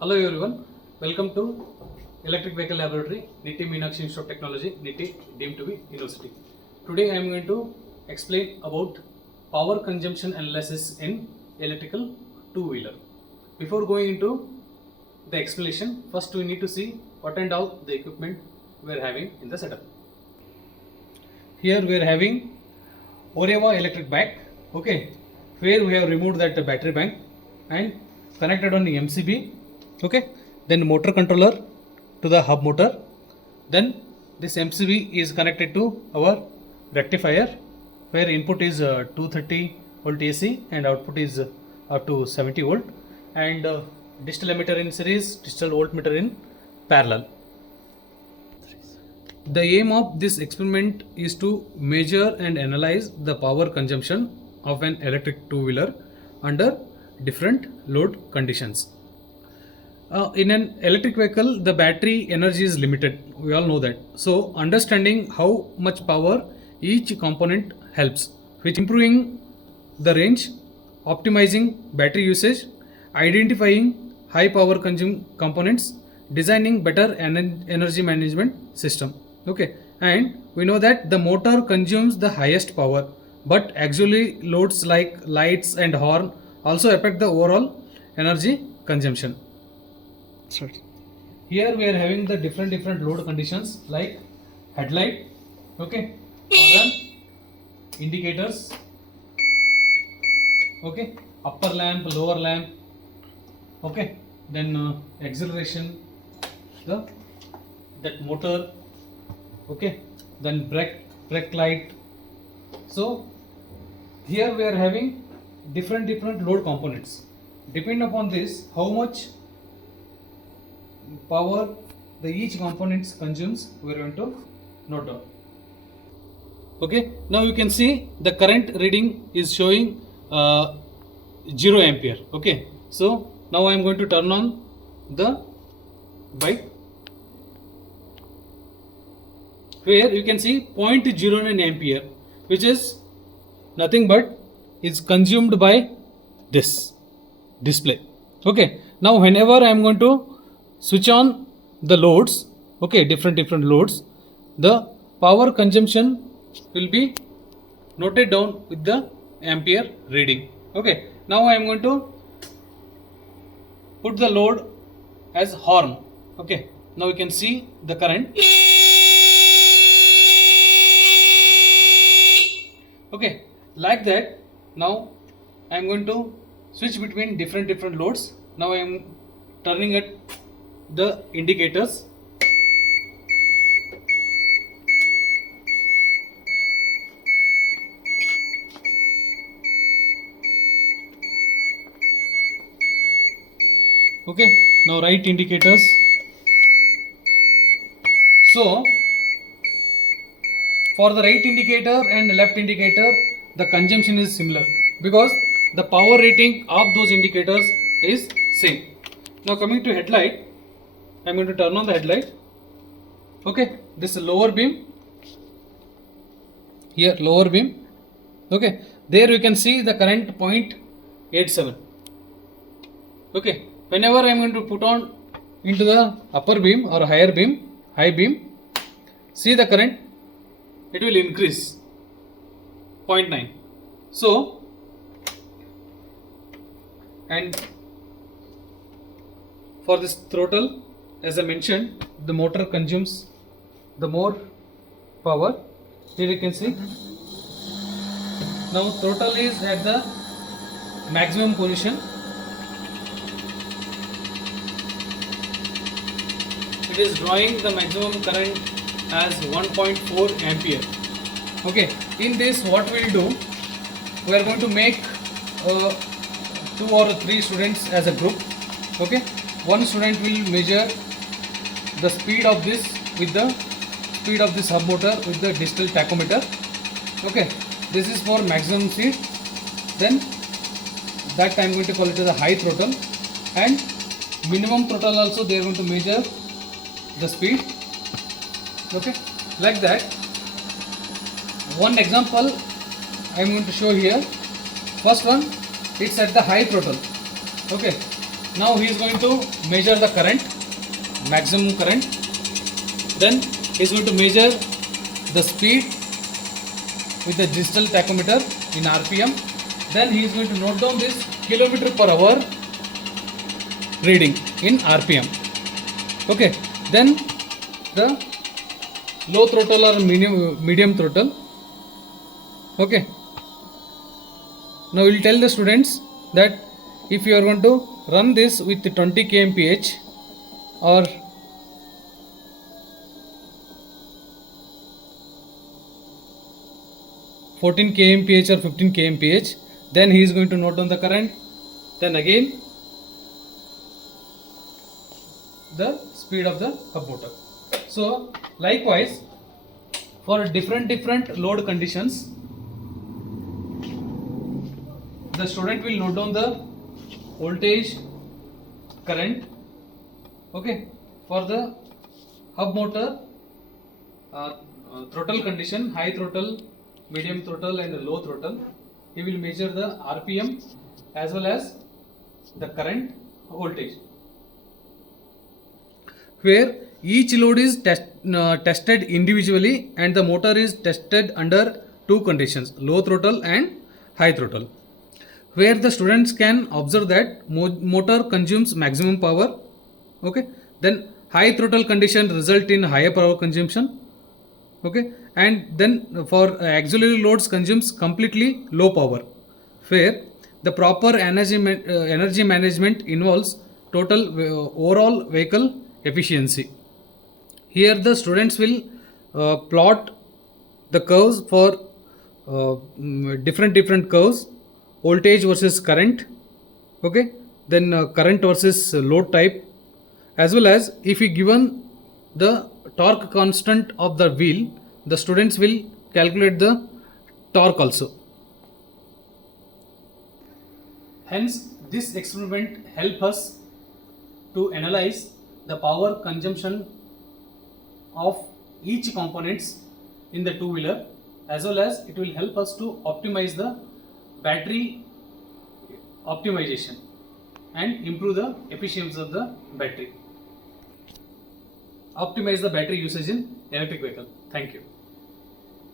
Hello everyone, welcome to Electric Vehicle Laboratory, NITI Meenakshi Institute of Technology, NITI deemed to be University. Today I am going to explain about power consumption analysis in electrical two-wheeler. Before going into the explanation, first we need to see what and all the equipment we are having in the setup. Here we are having Oreva electric bike, okay, where we have removed that battery bank and connected on the MCB, okay, then motor controller to the hub motor, then this MCB is connected to our rectifier where input is 230 volt AC and output is up to 70 volt, and digital emitter in series, digital voltmeter in parallel. The aim of this experiment is to measure and analyze the power consumption of an electric two-wheeler under different load conditions. In an electric vehicle, the battery energy is limited. We all know that. So, understanding how much power each component helps, which improving the range, optimizing battery usage, identifying high power consume components, designing better energy management system. Okay, and we know that the motor consumes the highest power, but actually loads like lights and horn also affect the overall energy consumption. Sorry. Here we are having the different load conditions like headlight, okay, horn, indicators, okay, upper lamp, lower lamp, okay, then acceleration, that motor, okay, then brake light. So here we are having different load components. Depend upon this, how much power the each components consumes, we are going to note down. Okay, now you can see the current reading is showing 0 ampere. Okay, so now I am going to turn on the bike, where you can see 0.09 ampere, which is nothing but is consumed by this display. Okay, now whenever I am going to switch on the loads, okay, different loads, the power consumption will be noted down with the ampere reading. Okay, now I am going to put the load as horn. Okay, now you can see the current. Okay, like that. Now I am going to switch between different loads. Now I am turning at the indicators. Okay, now right indicators. So for the right indicator and left indicator, the consumption is similar because the power rating of those indicators is same. Now coming to headlight, I am going to turn on the headlight. Okay, this lower beam, here lower beam. Okay, there you can see the current 0.87. Okay, whenever I am going to put on into the upper beam or higher beam, high beam, see the current, it will increase 0.9. So, and for this throttle, as I mentioned, the motor consumes the more power. Here you can see. Now throttle is at the maximum position. It is drawing the maximum current as 1.4 ampere. Okay, in this what we will do, we are going to make 2 or 3 students as a group. Okay, one student will measure the speed of this with the speed of this hub motor with the digital tachometer. Okay, this is for maximum speed. Then that I am going to call it as a high throttle, and minimum throttle also they are going to measure the speed. Okay, like that. One example I am going to show here. First one, it's at the high throttle. Okay, Now he is going to measure the current, maximum current. Then he is going to measure the speed with the digital tachometer in RPM. Then he is going to note down this kilometer per hour reading in RPM. Okay. Then the low throttle or medium throttle. Okay. Now we will tell the students that if you are going to run this with 20 kmph or 14 kmph or 15 kmph, then he is going to note down the current. Then again the speed of the hub motor. So likewise, for different load conditions, the student will note down the voltage, current. Okay, for the hub motor, throttle condition, high throttle, medium throttle and low throttle, he will measure the RPM as well as the current, voltage, where each load is tested individually and the motor is tested under two conditions, low throttle and high throttle, where the students can observe that motor consumes maximum power. Okay, then high throttle condition result in higher power consumption. Okay, and then for auxiliary loads consumes completely low power, where the proper energy management involves total overall vehicle efficiency. Here the students will plot the curves for different curves, voltage versus current. Okay, then current versus load type, as well as if we given the torque constant of the wheel, the students will calculate the torque also. Hence this experiment help us to analyze the power consumption of each components in the two-wheeler, as well as it will help us to optimize the battery optimization and improve the efficiency of the battery. Optimize the battery usage in electric vehicle. Thank you.